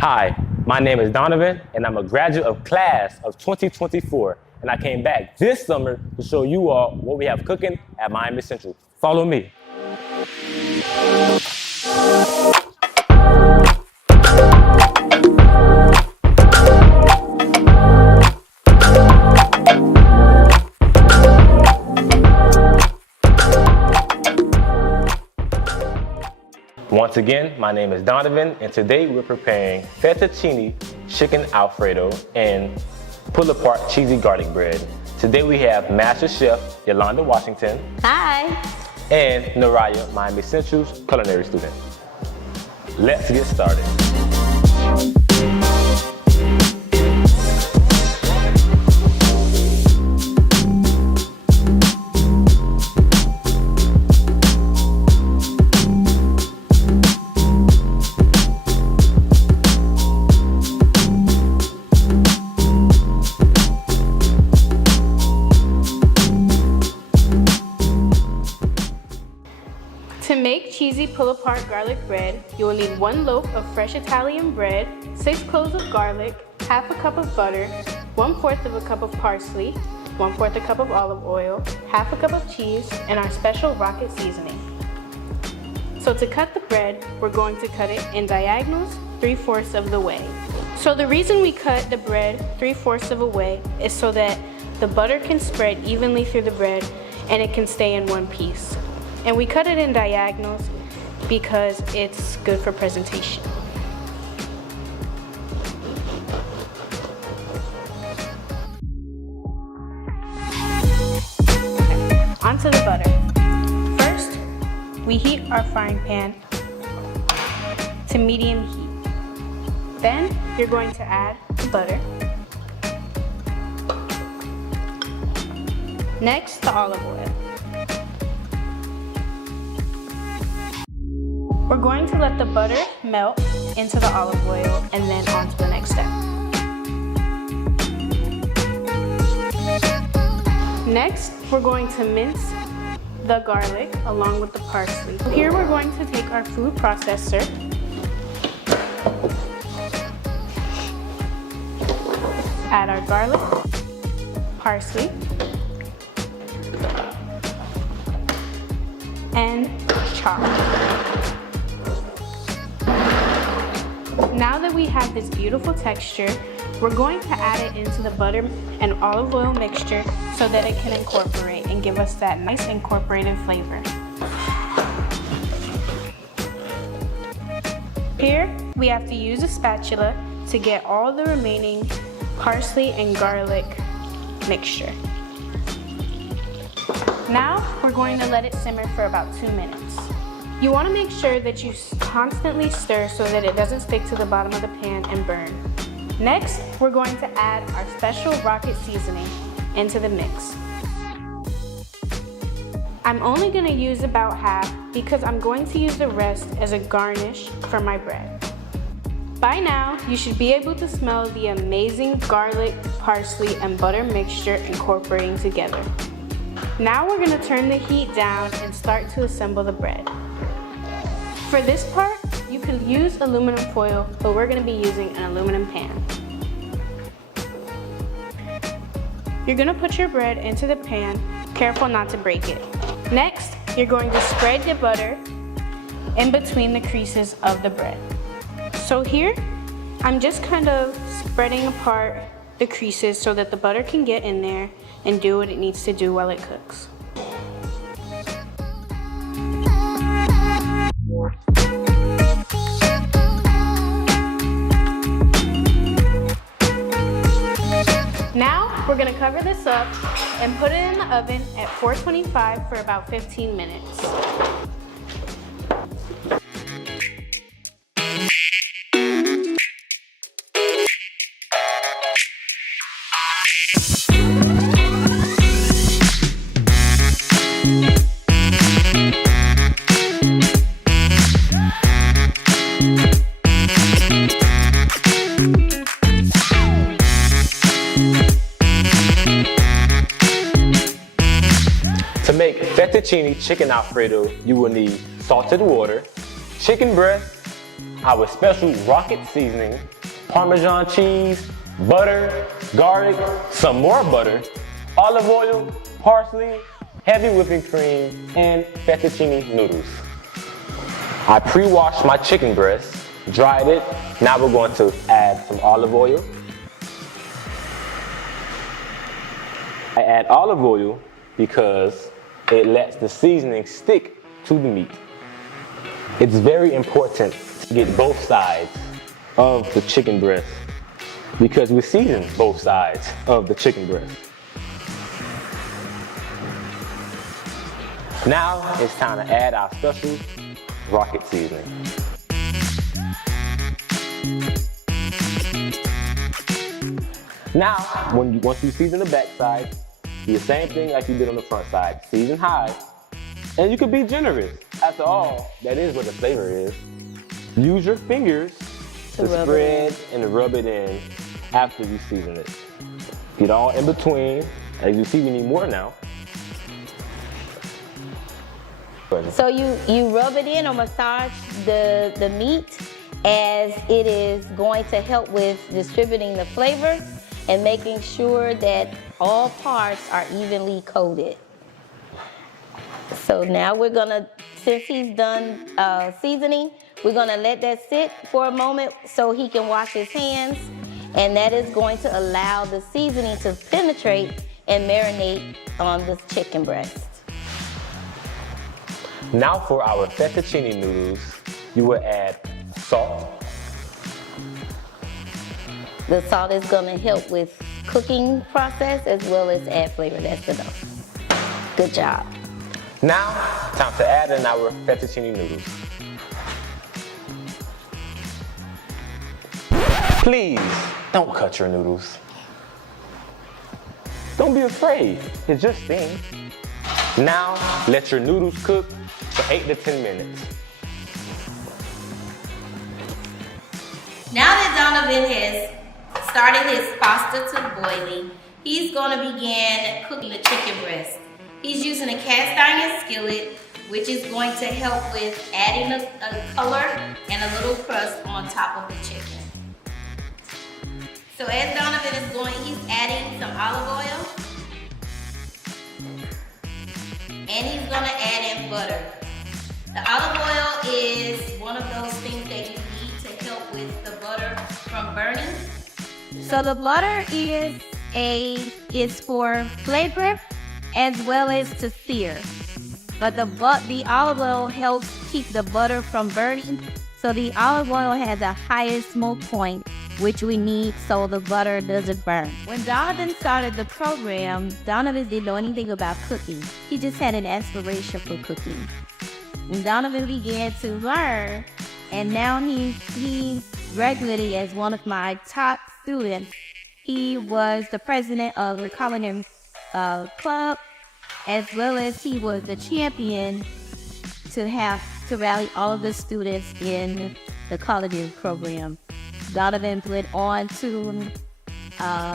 Hi, my name is Donovan, and I'm a graduate of class of 2024. And I came back this summer to show you all what we have cooking at Miami Central. Follow me. Once again, my name is Donovan, and today we're preparing fettuccine chicken Alfredo and pull-apart cheesy garlic bread. Today we have Master Chef Yolanda Washington. Hi. And Naraya, Miami Central's culinary student. Let's get started. To make cheesy pull-apart garlic bread, you will need 1 loaf of fresh Italian bread, 6 cloves of garlic, half a cup of butter, 1/4 of a cup of parsley, 1/4 a cup of olive oil, half a cup of cheese, and our special rocket seasoning. So to cut the bread, we're going to cut it in diagonals 3/4 of the way. So the reason we cut the bread 3/4 of a way is so that the butter can spread evenly through the bread and it can stay in one piece. And we cut it in diagonals because it's good for presentation. Onto the butter. First, we heat our frying pan to medium heat. Then, you're going to add the butter. Next, the olive oil. We're going to let the butter melt into the olive oil and then on to the next step. Next, we're going to mince the garlic along with the parsley. Here we're going to take our food processor, add our garlic, parsley, and chop. Now that we have this beautiful texture, we're going to add it into the butter and olive oil mixture so that it can incorporate and give us that nice incorporated flavor. Here, we have to use a spatula to get all the remaining parsley and garlic mixture. Now, we're going to let it simmer for about 2 minutes. You want to make sure that you constantly stir so that it doesn't stick to the bottom of the pan and burn. Next, we're going to add our special rocket seasoning into the mix. I'm only going to use about half because I'm going to use the rest as a garnish for my bread. By now, you should be able to smell the amazing garlic, parsley, and butter mixture incorporating together. Now we're going to turn the heat down and start to assemble the bread. For this part, you can use aluminum foil, but we're going to be using an aluminum pan. You're going to put your bread into the pan, careful not to break it. Next, you're going to spread the butter in between the creases of the bread. So here, I'm just kind of spreading apart the creases so that the butter can get in there and do what it needs to do while it cooks. Now, we're going to cover this up and put it in the oven at 425 for about 15 minutes. To make fettuccine chicken Alfredo, you will need salted water, chicken breast, our special rocket seasoning, Parmesan cheese, butter, garlic, some more butter, olive oil, parsley, heavy whipping cream, and fettuccine noodles. I pre-washed my chicken breast, dried it. Now we're going to add some olive oil. I add olive oil because it lets the seasoning stick to the meat. It's very important to get both sides of the chicken breast because we season both sides of the chicken breast. Now it's time to add our special rocket seasoning. Now, once you season the back side, do the same thing like you did on the front side. Season high, and you can be generous. After all, that is what the flavor is. Use your fingers to spread and rub it in after you season it. Get all in between. As you see, we need more now. So you rub it in or massage the meat, as it is going to help with distributing the flavor and making sure that all parts are evenly coated. So now we're gonna, since he's done seasoning, we're gonna let that sit for a moment so he can wash his hands, and that is going to allow the seasoning to penetrate and marinate on this chicken breast. Now for our fettuccine noodles, you will add salt. The salt is gonna help with cooking process as well as add flavor. That's enough. Good job. Now, time to add in our fettuccine noodles. Please, don't cut your noodles. Don't be afraid, it's just steam. Now, let your noodles cook for 8 to 10 minutes. Now that Donovan has started his pasta to boiling, he's going to begin cooking the chicken breast. He's using a cast iron skillet, which is going to help with adding a color and a little crust on top of the chicken. So as Donovan is going, he's adding some olive oil, and he's going to add in butter. The olive oil is one of those things that you need to help with the butter from burning. So the butter is for flavor as well as to sear. But the olive oil helps keep the butter from burning. So the olive oil has a higher smoke point, which we need so the butter doesn't burn. When Donovan started the program, Donovan didn't know anything about cooking. He just had an aspiration for cooking. And Donovan began to learn, and now he's graduated as one of my top students. He was the president of the culinary club, as well as he was the champion to rally all of the students in the culinary program. Donovan went on to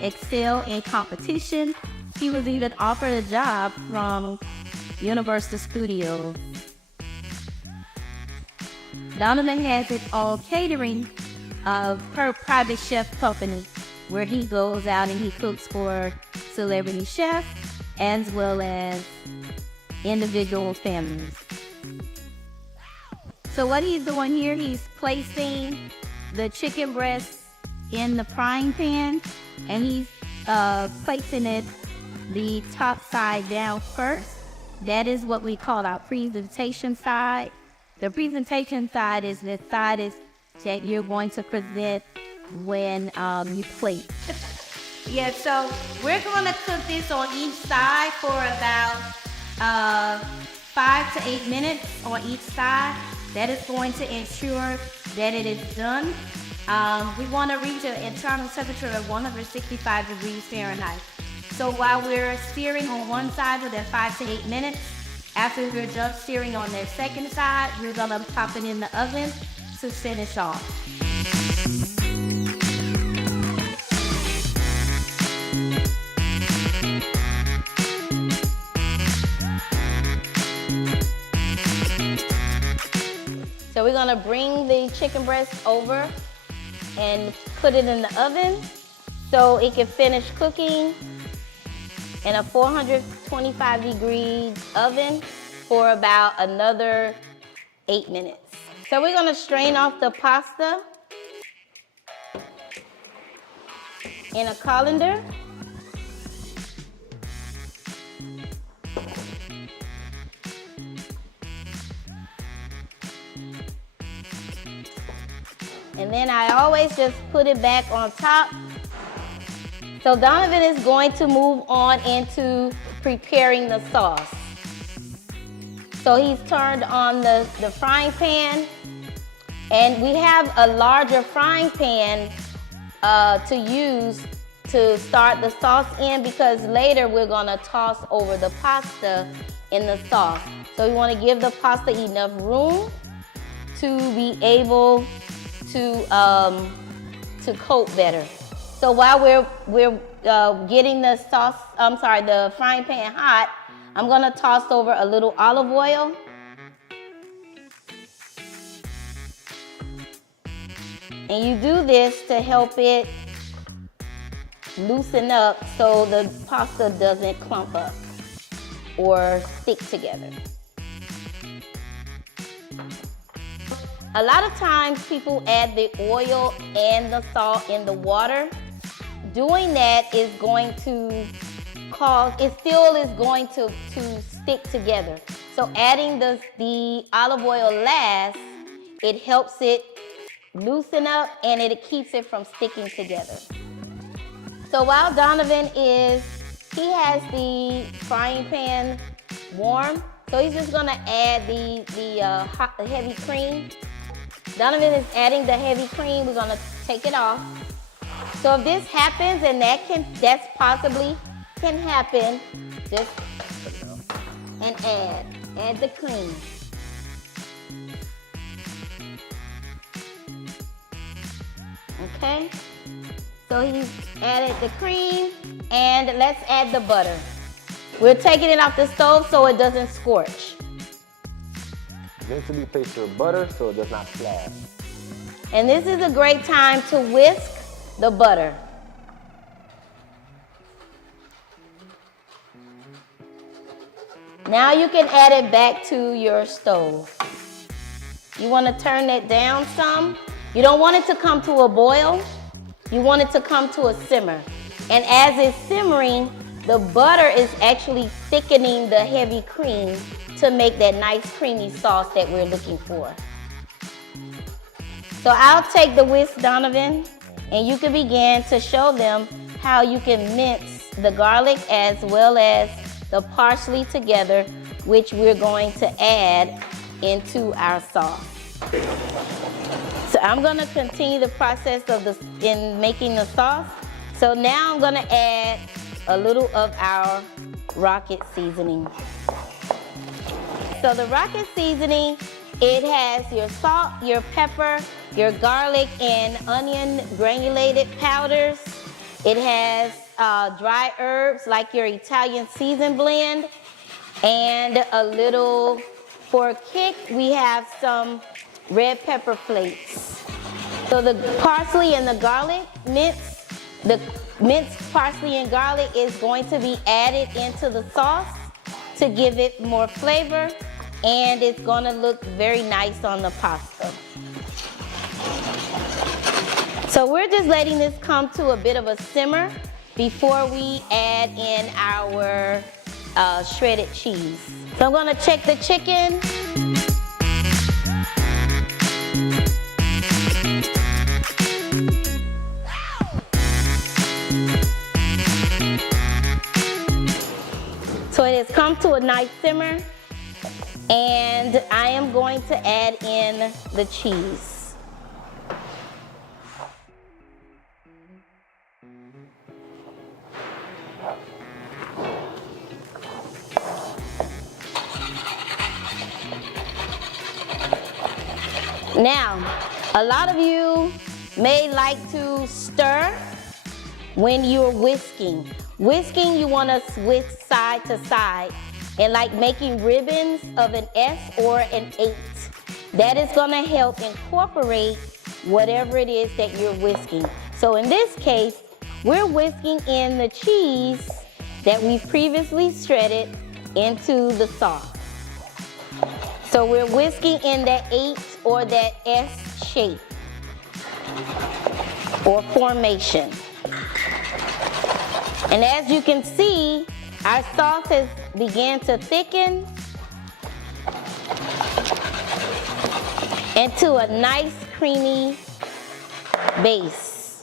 excel in competition. He was even offered a job from Universal Studios. Donovan has his own catering per private chef company, where he goes out and he cooks for celebrity chefs as well as individual families. So what he's doing here, he's placing the chicken breast in the frying pan, and he's placing it the top side down first. That is what we call our presentation side. The presentation side is the side that you're going to present when you plate. Yeah, so we're going to cook this on each side for about 5 to 8 minutes on each side. That is going to ensure that it is done. We want to reach an internal temperature of 165 degrees Fahrenheit. So while we're searing on one side for that 5 to 8 minutes, after we're done searing on the second side, we're going to pop it in the oven to finish off. So we're gonna bring the chicken breast over and put it in the oven so it can finish cooking in a 425-degree oven for about another 8 minutes. So we're gonna strain off the pasta in a colander. And then I always just put it back on top. So Donovan is going to move on into preparing the sauce. So he's turned on the frying pan, and we have a larger frying pan to use to start the sauce in, because later we're gonna toss over the pasta in the sauce. So we wanna give the pasta enough room to be able to coat better. So while we're getting the the frying pan hot, I'm gonna toss over a little olive oil. And you do this to help it loosen up so the pasta doesn't clump up or stick together. A lot of times people add the oil and the salt in the water. Doing that is going to cause, it still is going to stick together. So adding the olive oil last, it helps it loosen up and it keeps it from sticking together. So while Donovan he has the frying pan warm, so he's just gonna add the heavy cream. Donovan is adding the heavy cream. We're gonna take it off. So if this happens, and that's possibly can happen, just and add the cream. Okay, so he's added the cream, and let's add the butter. We're taking it off the stove so it doesn't scorch. Eventually place your butter so it does not splash. And this is a great time to whisk the butter. Now you can add it back to your stove. You want to turn it down some. You don't want it to come to a boil. You want it to come to a simmer. And as it's simmering, the butter is actually thickening the heavy cream to make that nice creamy sauce that we're looking for. So I'll take the whisk, Donovan, and you can begin to show them how you can mince the garlic as well as the parsley together, which we're going to add into our sauce. So I'm gonna continue the process in making the sauce. So now I'm gonna add a little of our rocket seasoning. So the rocket seasoning, it has your salt, your pepper, your garlic and onion granulated powders. It has dry herbs like your Italian season blend, and a little, for a kick, we have some red pepper flakes. So the parsley and the garlic the minced parsley and garlic is going to be added into the sauce to give it more flavor, and it's gonna look very nice on the pasta. So we're just letting this come to a bit of a simmer before we add in our shredded cheese. So I'm gonna check the chicken. So it has come to a nice simmer, and I am going to add in the cheese. Now, a lot of you may like to stir when you're whisking. Whisking, you want to whisk side to side, and like making ribbons of an S or an 8. that is gonna help incorporate whatever it is that you're whisking. So in this case, we're whisking in the cheese that we've previously shredded into the sauce. So we're whisking in that H or that S shape or formation. And as you can see, our sauce has began to thicken into a nice creamy base.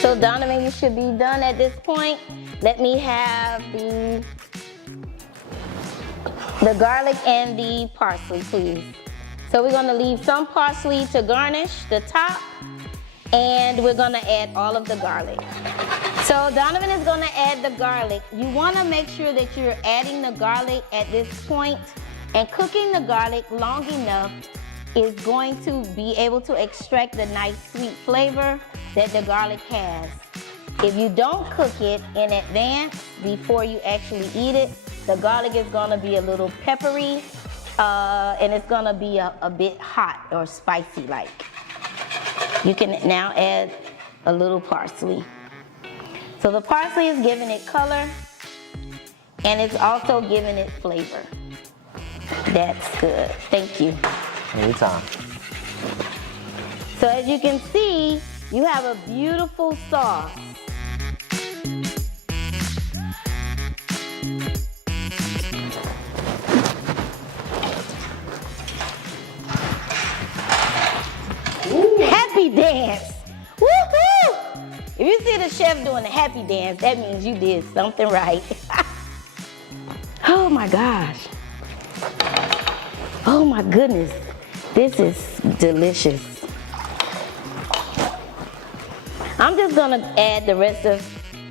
So Donovan, you should be done at this point. Let me have the garlic and the parsley, please. So we're gonna leave some parsley to garnish the top, and we're gonna add all of the garlic. So Donovan is gonna add the garlic. You wanna make sure that you're adding the garlic at this point, and cooking the garlic long enough is going to be able to extract the nice sweet flavor that the garlic has. If you don't cook it in advance before you actually eat it, the garlic is gonna be a little peppery, and it's gonna be a bit hot or spicy like. You can now add a little parsley. So the parsley is giving it color, and it's also giving it flavor. That's good, thank you. Anytime. So as you can see, you have a beautiful sauce. Happy dance. Woohoo! If you see the chef doing a happy dance, that means you did something right. Oh my gosh. Oh my goodness. This is delicious. I'm just gonna add the rest of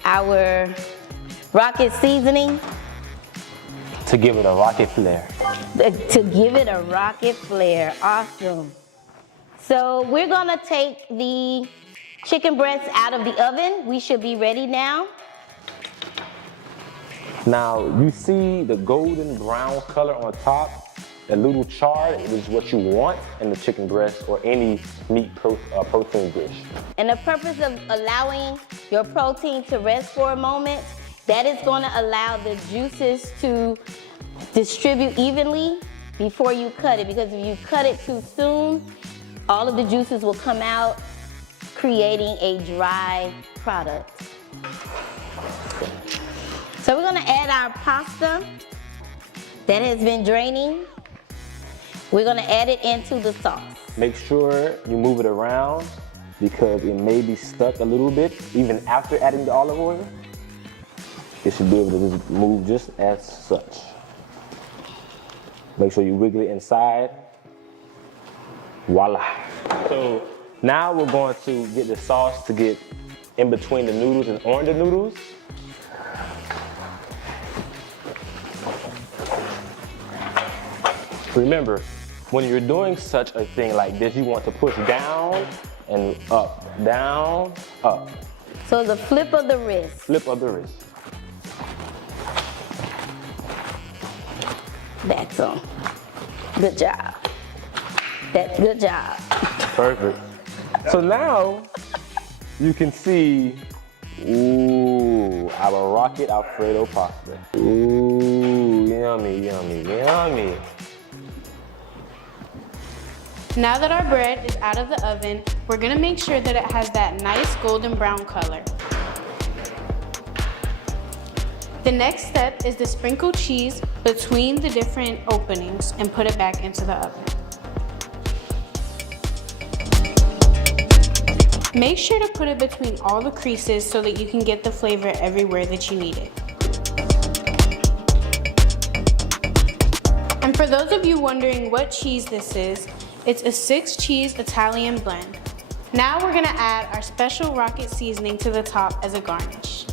our rocket seasoning. To give it a rocket flair. To give it a rocket flair, awesome. So we're gonna take the chicken breasts out of the oven. We should be ready now. Now, you see the golden brown color on top? A little char is what you want in the chicken breast or any meat protein dish. And the purpose of allowing your protein to rest for a moment, that is gonna allow the juices to distribute evenly before you cut it. Because if you cut it too soon, all of the juices will come out, creating a dry product. So we're gonna add our pasta that has been draining. We're gonna add it into the sauce. Make sure you move it around because it may be stuck a little bit even after adding the olive oil. It should be able to just move just as such. Make sure you wiggle it inside. Voila. So now we're going to get the sauce to get in between the noodles and on the noodles. Remember, when you're doing such a thing like this, you want to push down and up, down, up. So the flip of the wrist. Flip of the wrist. That's all. Good job. That's good job. Perfect. So now you can see, ooh, our rocket Alfredo pasta. Ooh, yummy, yummy, yummy. Now that our bread is out of the oven, we're gonna make sure that it has that nice golden brown color. The next step is to sprinkle cheese between the different openings and put it back into the oven. Make sure to put it between all the creases so that you can get the flavor everywhere that you need it. And for those of you wondering what cheese this is, it's a 6-cheese Italian blend. Now we're gonna add our special rocket seasoning to the top as a garnish.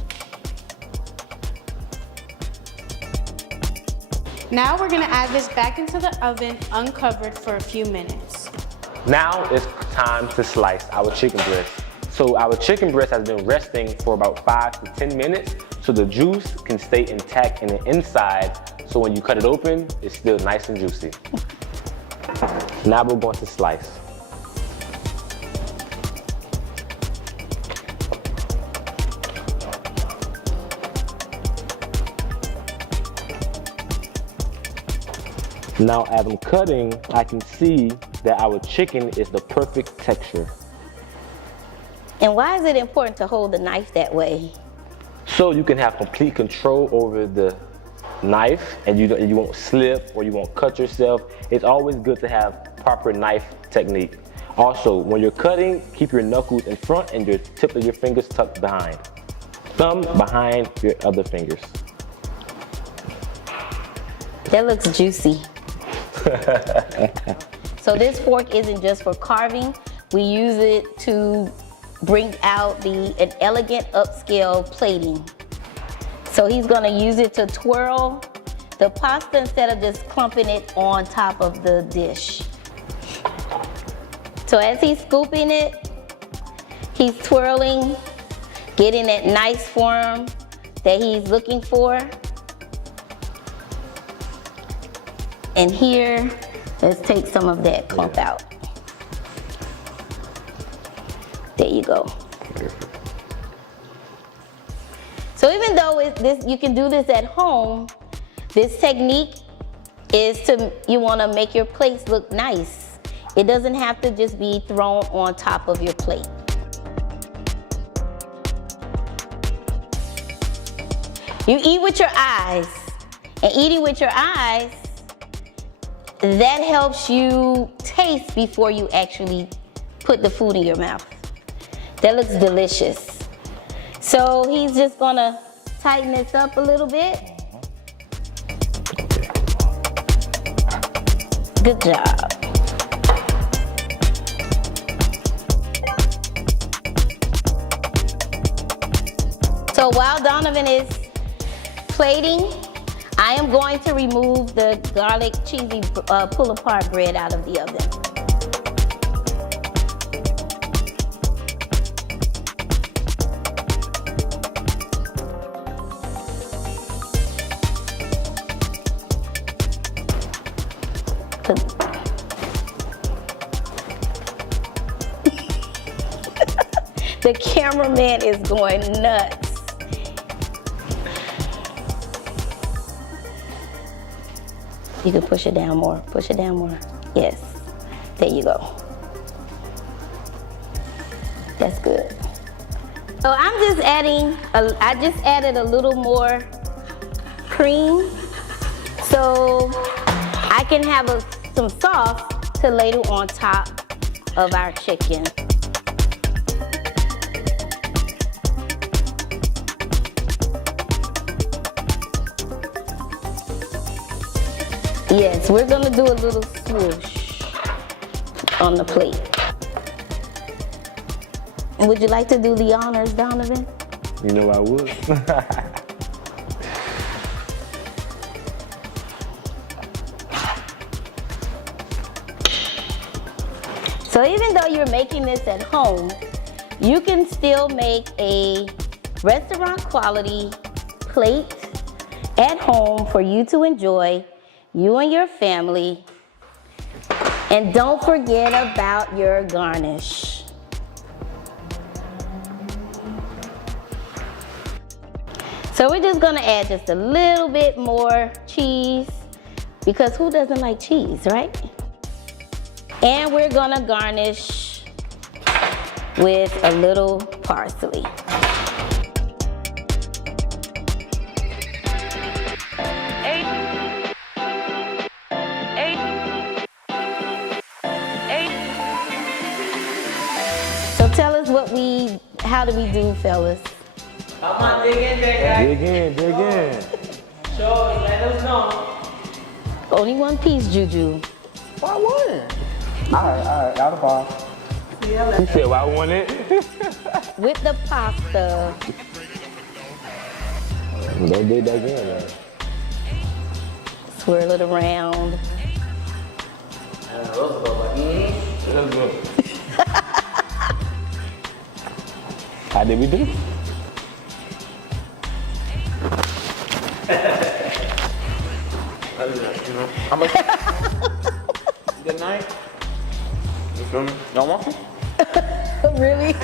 Now we're gonna add this back into the oven uncovered for a few minutes. Now it's time to slice our chicken breast. So our chicken breast has been resting for about 5 to 10 minutes so the juice can stay intact in the inside, so when you cut it open, it's still nice and juicy. Now we're going to slice. Now as I'm cutting, I can see that our chicken is the perfect texture. And why is it important to hold the knife that way? So you can have complete control over the knife and you won't slip or you won't cut yourself. It's always good to have proper knife technique. Also, when you're cutting, keep your knuckles in front and your tip of your fingers tucked behind. Thumb behind your other fingers. That looks juicy. So this fork isn't just for carving. We use it to bring out an elegant upscale plating. So he's gonna use it to twirl the pasta instead of just clumping it on top of the dish. So as he's scooping it, he's twirling, getting that nice form that he's looking for. And here, let's take some of that clump out. There you go. So even though you can do this at home, this technique is you want to make your plates look nice. It doesn't have to just be thrown on top of your plate. You eat with your eyes, and eating with your eyes, that helps you taste before you actually put the food in your mouth. That looks delicious. So he's just gonna tighten this up a little bit. Good job. So while Donovan is plating, I am going to remove the garlic cheesy pull-apart bread out of the oven. The cameraman is going nuts. You can push it down more, push it down more. Yes, there you go. That's good. So I'm just adding, I just added a little more cream so I can have some sauce to ladle on top of our chicken. Yes, we're gonna do a little swoosh on the plate. And would you like to do the honors, Donovan? You know I would. So even though you're making this at home, you can still make a restaurant quality plate at home for you to enjoy, you and your family. And don't forget about your garnish. So we're just gonna add just a little bit more cheese, because who doesn't like cheese, right? And we're gonna garnish with a little parsley. So tell us how do we do, fellas? Come on, dig in there, guys. Dig in, dig in. Show us, let us know. Only one piece, Juju. Why one? All right, out of box. He said, well, I want it. With the pasta. Don't dig that in, man. Swirl it around. Let's go. How did we do? Good night. You feel me? Y'all want some? Really?